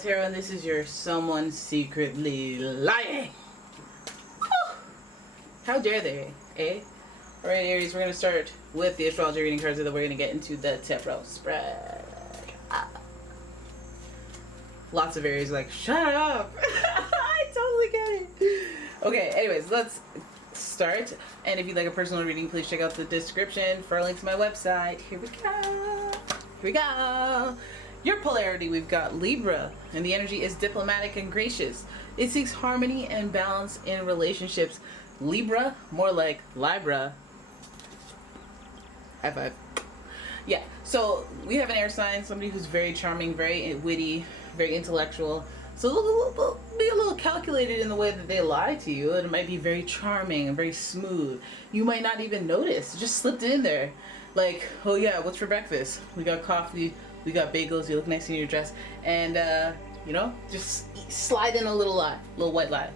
Tarot, and this is your someone secretly lying. Whew. How dare they, eh? Alright, Aries, we're going to start with the astrology reading cards, and then we're going to get into the tarot spread. Lots of Aries like, shut up! I totally get it. Okay, anyways, let's start. And if you'd like a personal reading, please check out the description for a link to my website. Here we go. Here we go. Your polarity, we've got Libra, and the energy is diplomatic and gracious. It seeks harmony and balance in relationships. Libra, more like Libra. High five. Yeah, so we have an air sign, somebody who's very charming, very witty, very intellectual. So be a little calculated in the way that they lie to you, and it might be very charming and very smooth. You might not even notice. It just slipped in there. Like, oh yeah, what's for breakfast? We got coffee, we got bagels, you look nice in your dress, and you know, just slide in a little lie, little white lie.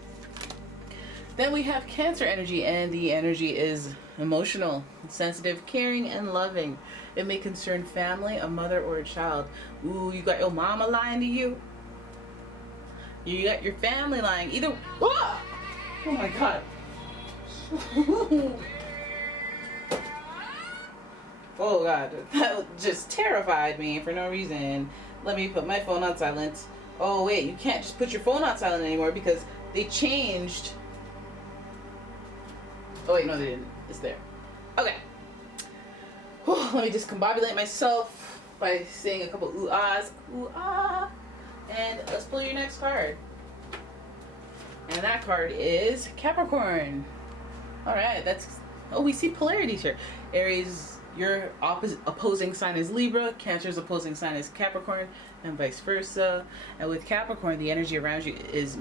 Then we have Cancer energy, and the energy is emotional, sensitive, caring, and loving. It may concern family, a mother, or a child. Ooh, you got your mama lying to you. You got your family lying. Either. Oh my god. Oh god, that just terrified me for no reason. Let me put my phone on silent. Oh wait, you can't just put your phone on silent anymore because they changed. Oh wait, no they didn't. It's there. Okay. Whew, let me discombobulate myself by saying a couple ooh-ahs. Ooh-ah. And let's pull your next card. And that card is Capricorn. Alright, that's... Oh, we see polarities here. Aries, your opposing sign is Libra. Cancer's opposing sign is Capricorn, and vice versa. And with Capricorn, the energy around you is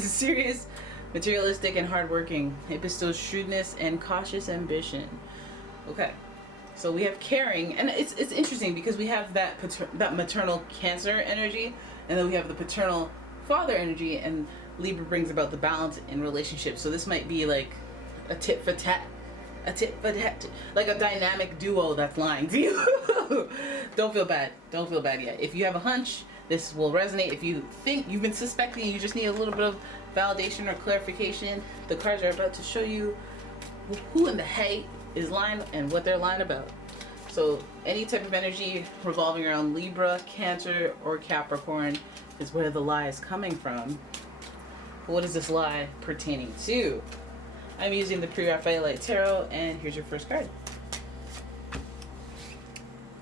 serious, materialistic, and hardworking. It bestows shrewdness and cautious ambition. Okay, so we have caring, and it's interesting because we have that maternal Cancer energy, and then we have the paternal father energy, and Libra brings about the balance in relationships. So this might be like a tit for tat, like a dynamic duo that's lying to you. Don't feel bad. Don't feel bad yet. If you have a hunch, this will resonate. If you think you've been suspecting, you just need a little bit of validation or clarification, the cards are about to show you who in the hey is lying and what they're lying about. So any type of energy revolving around Libra, Cancer, or Capricorn is where the lie is coming from. What is this lie pertaining to? I'm using the Pre-Raphaelite Tarot, and here's your first card.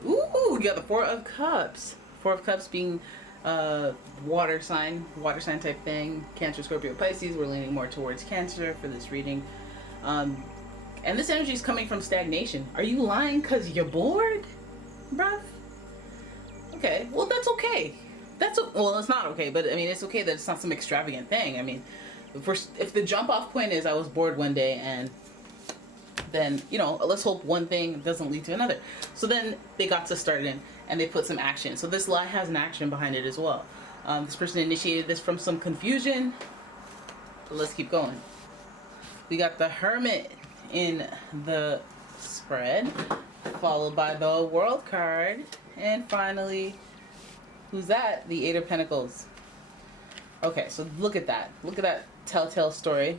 Ooh, you got the Four of Cups. Four of Cups being water sign type thing. Cancer, Scorpio, Pisces. We're leaning more towards Cancer for this reading. And this energy is coming from stagnation. Are you lying because you're bored, bruv? Okay, well that's okay. Well, it's not okay, but I mean it's okay that it's not some extravagant thing. I mean, if the jump off point is I was bored one day, and then, you know, let's hope one thing doesn't lead to another. So then they got to start in and they put some action. So this lie has an action behind it as well. This person initiated this from some confusion. But let's keep going. We got the Hermit in the spread, followed by the World card, and finally, who's that? The Eight of Pentacles. Okay, so look at that. Look at that telltale story.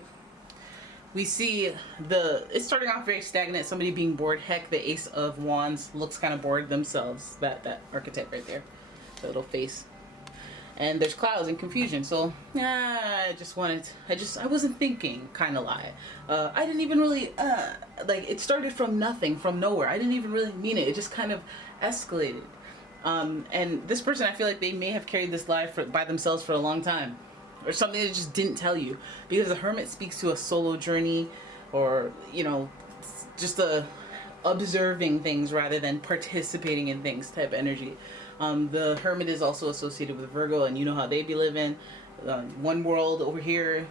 We see it's starting off very stagnant, somebody being bored. Heck, the Ace of Wands looks kind of bored themselves. That archetype right there, the little face. And there's clouds and confusion. So I wasn't thinking kind of lie. I didn't even really like, it started from nothing, from nowhere. I didn't even really mean it. It just kind of escalated. And this person, I feel like they may have carried this lie by themselves for a long time, or something they just didn't tell you, because the Hermit speaks to a solo journey, or, you know, just observing things rather than participating in things type energy. The Hermit is also associated with Virgo, and you know how they be living. One world over here,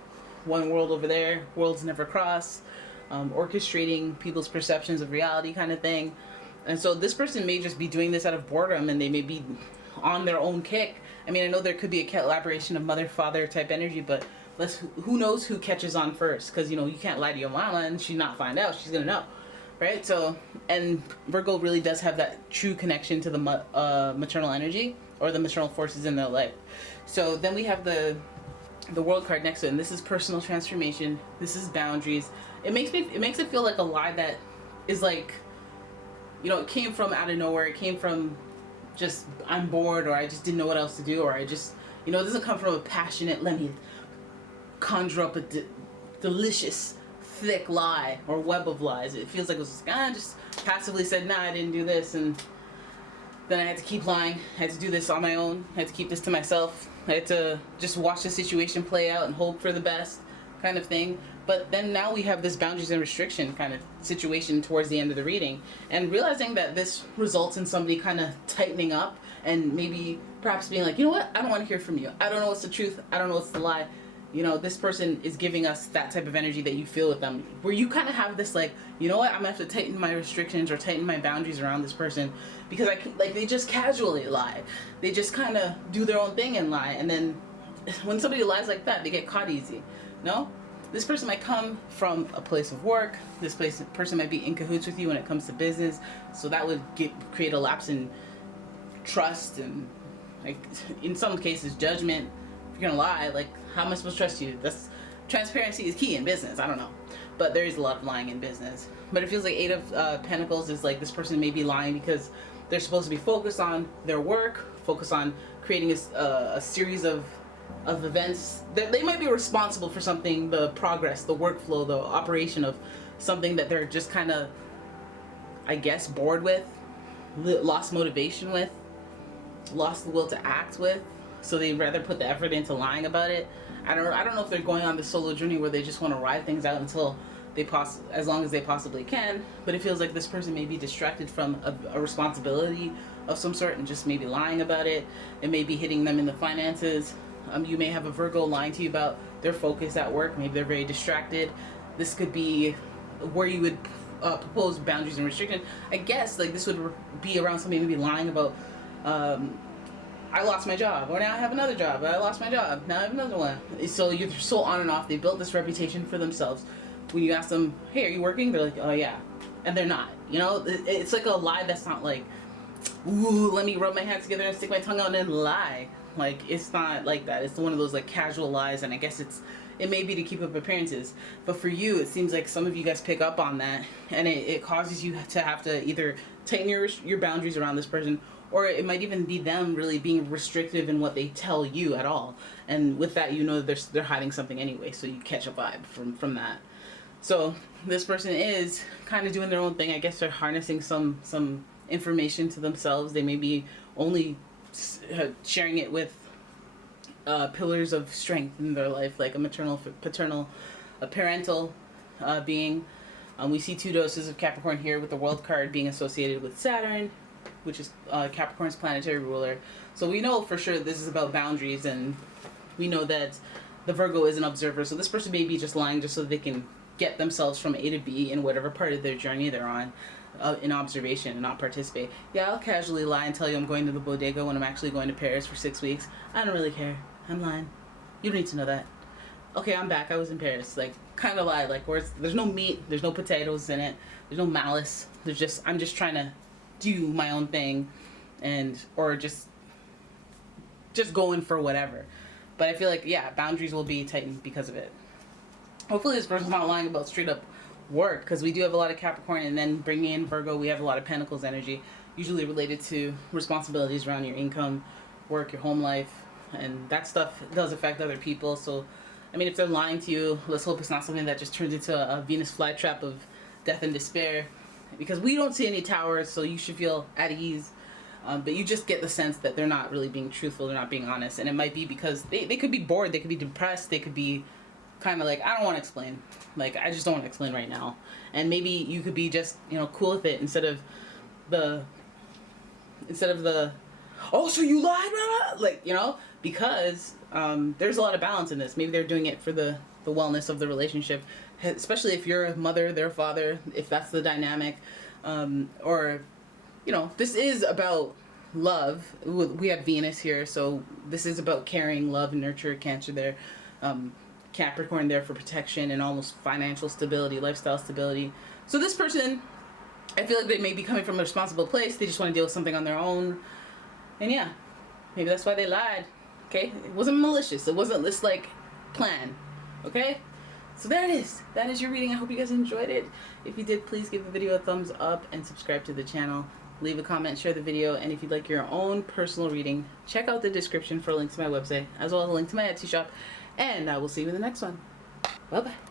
one world over there, worlds never cross, orchestrating people's perceptions of reality kind of thing. And so this person may just be doing this out of boredom, and they may be on their own kick. I mean, I know there could be a collaboration of mother-father type energy, but who knows who catches on first? Because, you know, you can't lie to your mama and she not find out. She's gonna know. right? So, and Virgo really does have that true connection to the maternal energy, or the maternal forces in their life. So then we have the World card next to it, and this is personal transformation. This is boundaries. It makes it feel like a lie that is like, it came from out of nowhere. It came from just, I'm bored, or I just didn't know what else to do, or I just, it doesn't come from a passionate, let me conjure up a delicious, thick lie or web of lies. It feels like it was just passively said, nah, I didn't do this, and then I had to keep lying. I had to do this on my own. I had to keep this to myself. I had to just watch the situation play out and hope for the best, kind of thing. But then now we have this boundaries and restriction kind of situation towards the end of the reading, and realizing that this results in somebody kind of tightening up and maybe perhaps being like, you know what, I don't want to hear from you. I don't know what's the truth. I don't know what's the lie. This person is giving us that type of energy that you feel with them, where you kind of have this like, you know what, I'm gonna have to tighten my restrictions or tighten my boundaries around this person, because they just casually lie. They just kind of do their own thing and lie, and then when somebody lies like that, they get caught easy. No? This person might come from a place of work. This person might be in cahoots with you when it comes to business, so that would create a lapse in trust and, like, in some cases, judgment. If you're gonna lie, like, how am I supposed to trust you? Transparency is key in business. I don't know, but there is a lot of lying in business. But it feels like Eight of Pentacles is like this person may be lying because they're supposed to be focused on their work, focused on creating a series of events. They might be responsible for something, the progress, the workflow, the operation of something that they're just kind of, I guess, bored with, lost motivation with, lost the will to act with. So they'd rather put the effort into lying about it. I don't know if they're going on this solo journey where they just want to ride things out until as long as they possibly can. But it feels like this person may be distracted from a responsibility of some sort and just maybe lying about it. It may be hitting them in the finances. You may have a Virgo lying to you about their focus at work. Maybe they're very distracted. This could be where you would propose boundaries and restrictions. I guess like this would be around somebody maybe lying about, I lost my job, or now I have another job. I lost my job, now I have another one. So you're so on and off. They built this reputation for themselves. When you ask them, hey, are you working? They're like, oh yeah. And they're not. It's like a lie that's not like, ooh, let me rub my hands together and stick my tongue out and lie. Like, it's not like that. It's one of those like casual lies, and I guess it may be to keep up appearances. But for you, it seems like some of you guys pick up on that, and it causes you to have to either tighten your boundaries around this person, or it might even be them really being restrictive in what they tell you at all. And with that, they're hiding something anyway, so you catch a vibe from that. So this person is kind of doing their own thing. I guess they're harnessing some information to themselves. They may be only sharing it with pillars of strength in their life, like a maternal, paternal, a parental being. We see 2 doses of Capricorn here, with the World card being associated with Saturn, which is Capricorn's planetary ruler. So we know for sure this is about boundaries, and we know that the Virgo is an observer. So this person may be just lying just so they can get themselves from A to B in whatever part of their journey they're on, in observation and not participate. Yeah, I'll casually lie and tell you I'm going to the bodega when I'm actually going to Paris for 6 weeks. I don't really care. I'm lying. You don't need to know that. Okay, I'm back. I was in Paris. Like, kind of lie. Like, there's no meat, there's no potatoes in it, there's no malice. I'm just trying to do my own thing, or just going for whatever. But I feel like, yeah, boundaries will be tightened because of it. Hopefully this person's not lying about straight up work, because we do have a lot of Capricorn, and then bringing in Virgo, we have a lot of Pentacles energy, usually related to responsibilities around your income, work, your home life, and that stuff does affect other people. So, I mean, if they're lying to you, let's hope it's not something that just turns into a Venus flytrap of death and despair, because we don't see any towers, so you should feel at ease. But you just get the sense that they're not really being truthful, they're not being honest, and it might be because they could be bored, they could be depressed, they could be kind of like, I don't want to explain. Like, I just don't want to explain right now. And maybe you could be just, cool with it instead of the, oh, so you lied, blah, blah, like, because there's a lot of balance in this. Maybe they're doing it for the wellness of the relationship, especially if you're a mother, they're a father, if that's the dynamic, or, this is about love. We have Venus here, so this is about caring, love, nurture, Cancer there. Capricorn there for protection and almost financial stability, lifestyle stability. So this person, I feel like they may be coming from a responsible place. They just want to deal with something on their own. And yeah, Maybe that's why they lied. Okay? It wasn't malicious. It wasn't this like plan. Okay? So there it is. That is your reading. I hope you guys enjoyed it. If you did, please give the video a thumbs up and subscribe to the channel. Leave a comment, share the video, and if you'd like your own personal reading, check out the description for a link to my website, as well as a link to my Etsy shop. And I will see you in the next one. Bye-bye.